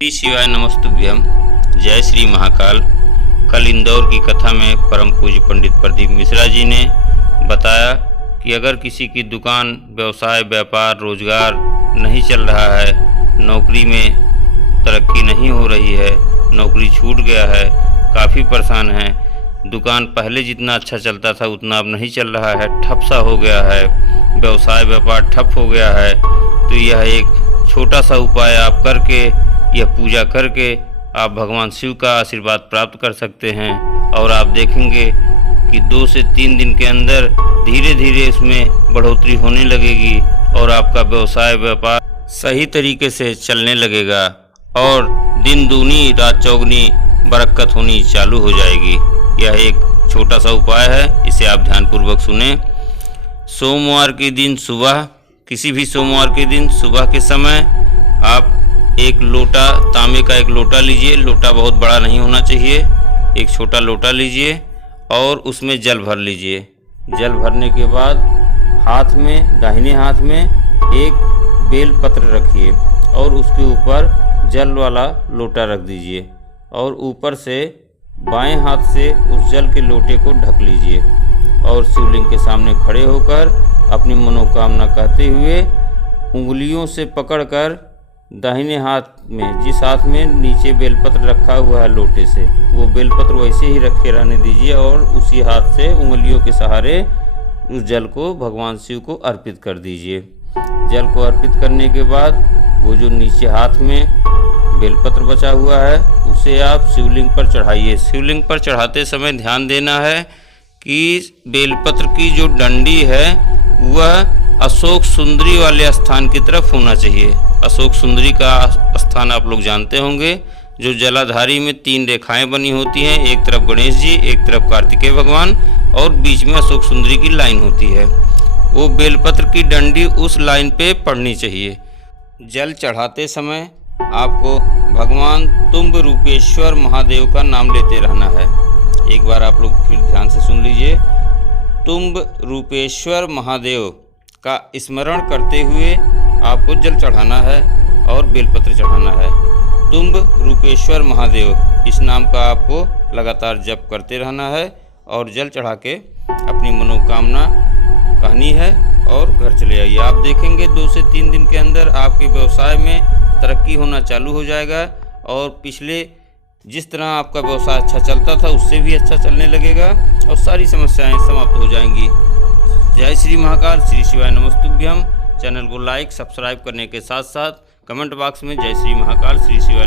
श्री शिवाय नमस्तुभ्यम। जय श्री महाकाल। कल इंदौर की कथा में परम पूज्य पंडित प्रदीप मिश्रा जी ने बताया कि अगर किसी की दुकान, व्यवसाय, व्यापार, रोजगार नहीं चल रहा है, नौकरी में तरक्की नहीं हो रही है, नौकरी छूट गया है, काफ़ी परेशान है, दुकान पहले जितना अच्छा चलता था उतना अब नहीं चल रहा है, ठप सा हो गया है, व्यवसाय व्यापार ठप हो गया है, तो यह एक छोटा सा उपाय आप करके, यह पूजा करके आप भगवान शिव का आशीर्वाद प्राप्त कर सकते हैं। और आप देखेंगे कि 2 से 3 दिन के अंदर धीरे धीरे इसमें बढ़ोतरी होने लगेगी और आपका व्यवसाय व्यापार सही तरीके से चलने लगेगा और दिन दूनी रात चौगुनी बरकत होनी चालू हो जाएगी। यह एक छोटा सा उपाय है, इसे आप ध्यानपूर्वक सुने। सोमवार के दिन सुबह, किसी भी सोमवार के दिन सुबह के समय आप एक लोटा, तांबे का एक लोटा लीजिए। लोटा बहुत बड़ा नहीं होना चाहिए, एक छोटा लोटा लीजिए और उसमें जल भर लीजिए। जल भरने के बाद हाथ में, दाहिने हाथ में एक बेल पत्र रखिए और उसके ऊपर जल वाला लोटा रख दीजिए और ऊपर से बाएं हाथ से उस जल के लोटे को ढक लीजिए और शिवलिंग के सामने खड़े होकर अपनी मनोकामना कहते हुए उंगलियों से पकड़कर दाहिने हाथ में, जिस हाथ में नीचे बेलपत्र रखा हुआ है लोटे से, वो बेलपत्र वैसे ही रखे रहने दीजिए और उसी हाथ से उंगलियों के सहारे उस जल को भगवान शिव को अर्पित कर दीजिए। जल को अर्पित करने के बाद वो जो नीचे हाथ में बेलपत्र बचा हुआ है उसे आप शिवलिंग पर चढ़ाइए। शिवलिंग पर चढ़ाते समय ध्यान देना है कि बेलपत्र की जो डंडी है वह अशोक सुंदरी वाले स्थान की तरफ होना चाहिए। अशोक सुंदरी का स्थान आप लोग जानते होंगे, जो जलाधारी में 3 रेखाएं बनी होती हैं, एक तरफ गणेश जी, एक तरफ कार्तिकेय भगवान और बीच में अशोक सुंदरी की लाइन होती है। वो बेलपत्र की डंडी उस लाइन पे पड़नी चाहिए। जल चढ़ाते समय आपको भगवान तुम्ब रूपेश्वर महादेव का नाम लेते रहना है। एक बार आप लोग फिर ध्यान से सुन लीजिए। तुम्ब रूपेश्वर महादेव का स्मरण करते हुए आपको जल चढ़ाना है और बेलपत्र चढ़ाना है। तुम्ब रूपेश्वर महादेव, इस नाम का आपको लगातार जप करते रहना है और जल चढ़ा के अपनी मनोकामना कहनी है और घर चले आइए। आप देखेंगे 2 से 3 दिन के अंदर आपके व्यवसाय में तरक्की होना चालू हो जाएगा और पिछले जिस तरह आपका व्यवसाय अच्छा चलता था उससे भी अच्छा चलने लगेगा और सारी समस्याएं समाप्त हो जाएंगी। जय श्री महाकाल। श्री शिवाय नमस्तुभ्यम। चैनल को लाइक, सब्सक्राइब करने के साथ साथ कमेंट बॉक्स में जय श्री महाकाल, श्री शिवाय